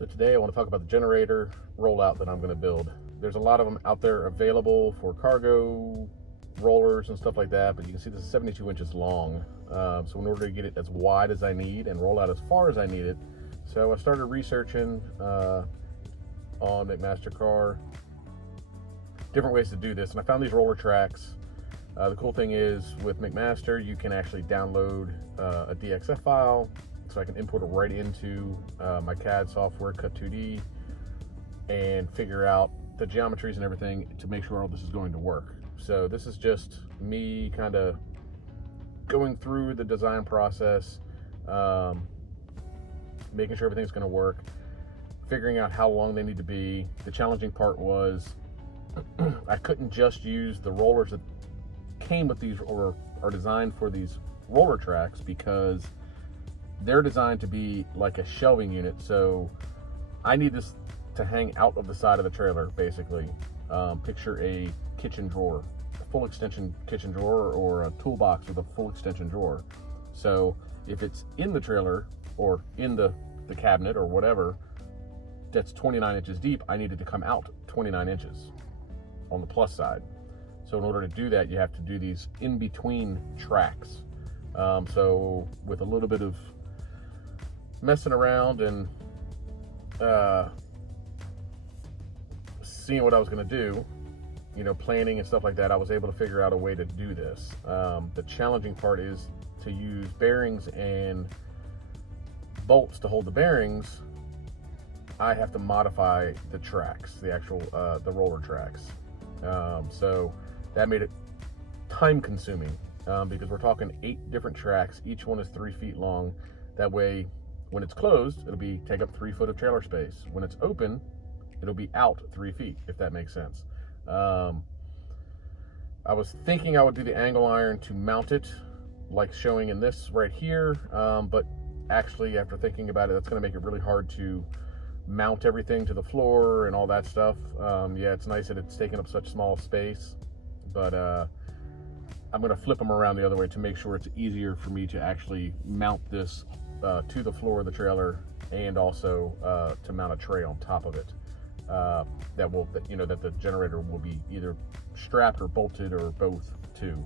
So today I want to talk about the generator rollout that I'm going to build. There's a lot of them out there available for cargo rollers and stuff like that, but you can see this is 72 inches long. So in order to get it as wide as I need and roll out as far as I need it, so I started researching on McMaster-Carr different ways to do this, and I found these roller tracks. The cool thing is with McMaster, you can actually download a DXF file, so I can import it right into my CAD software, Cut2D, and figure out the geometries and everything to make sure all this is going to work. So this is just me kind of going through the design process, making sure everything's going to work, figuring out how long they need to be. The challenging part was I couldn't just use the rollers that came with these or are designed for these roller tracks, because they're designed to be like a shelving unit. So I need this to hang out of the side of the trailer, basically. Picture a kitchen drawer, a full extension kitchen drawer, or a toolbox with a full extension drawer. So if it's in the trailer or in the cabinet or whatever that's 29 inches deep, I need it to come out 29 inches on the plus side. So in order to do that, you have to do these in between tracks. So with a little bit of messing around and seeing what I was going to do, planning and stuff like that, I was able to figure out a way to do this. The challenging part is to use bearings and bolts to hold the bearings. I have to modify the tracks, the actual the roller tracks. So that made it time consuming, because we're talking 8 different tracks. Each one is 3 feet long. That way, when it's closed, it'll take up 3 foot of trailer space. When it's open, it'll be out 3 feet, if that makes sense. I was thinking I would do the angle iron to mount it, like showing in this right here, but actually after thinking about it, that's going to make it really hard to mount everything to the floor and all that stuff. Yeah, it's nice that it's taking up such small space, but I'm going to flip them around the other way to make sure it's easier for me to actually mount this to the floor of the trailer, and also to mount a tray on top of it, that the generator will be either strapped or bolted or both to.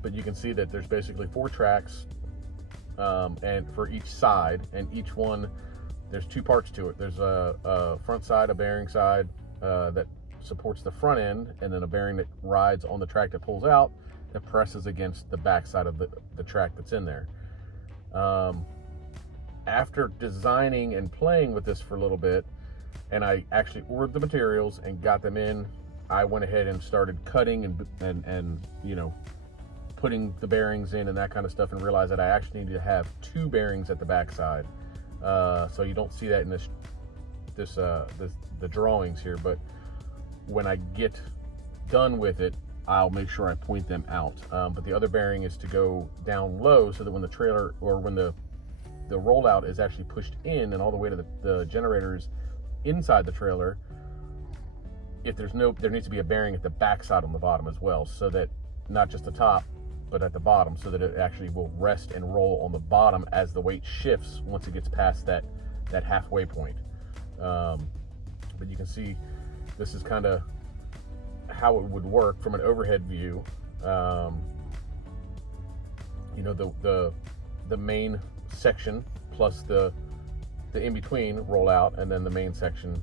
But you can see that there's basically 4 tracks, and for each side, and each one, there's 2 parts to it. There's a front side, a bearing side that supports the front end, and then a bearing that rides on the track that pulls out, that presses against the back side of the track that's in there. After designing and playing with this for a little bit, and I actually ordered the materials and got them in, I went ahead and started cutting and putting the bearings in and that kind of stuff, and realized that I actually need to have 2 bearings at the back side. So you don't see that in the drawings here, but when I get done with it, I'll make sure I point them out. But the other bearing is to go down low, so that when the trailer, or when the rollout is actually pushed in and all the way to the generators inside the trailer, there needs to be a bearing at the back side on the bottom as well, so that not just the top, but at the bottom, so that it actually will rest and roll on the bottom as the weight shifts once it gets past that halfway point. But you can see this is kind of how it would work from an overhead view. The main section plus the in-between roll out, and then the main section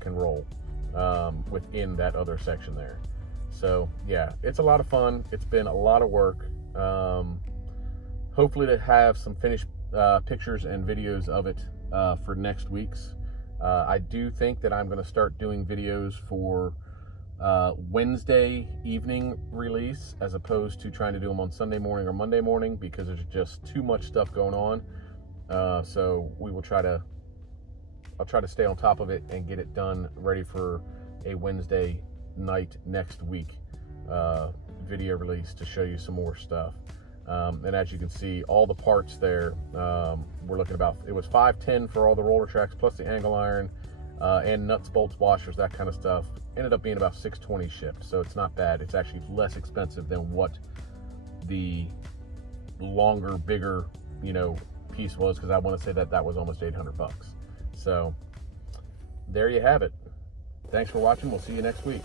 can roll within that other section there. So yeah, it's a lot of fun. It's been a lot of work. Hopefully to have some finished pictures and videos of it for next week's. I do think that I'm going to start doing videos for Wednesday evening release, as opposed to trying to do them on Sunday morning or Monday morning, because there's just too much stuff going on. So I'll try to stay on top of it and get it done ready for a Wednesday night next week video release to show you some more stuff. And as you can see, all the parts there, we're looking about, it was $510 for all the roller tracks plus the angle iron, and nuts, bolts, washers, that kind of stuff. Ended up being about $620 shipped, so it's not bad. It's actually less expensive than what the longer, bigger, piece was, because I want to say that was almost 800 bucks. So there you have it. Thanks for watching. We'll see you next week.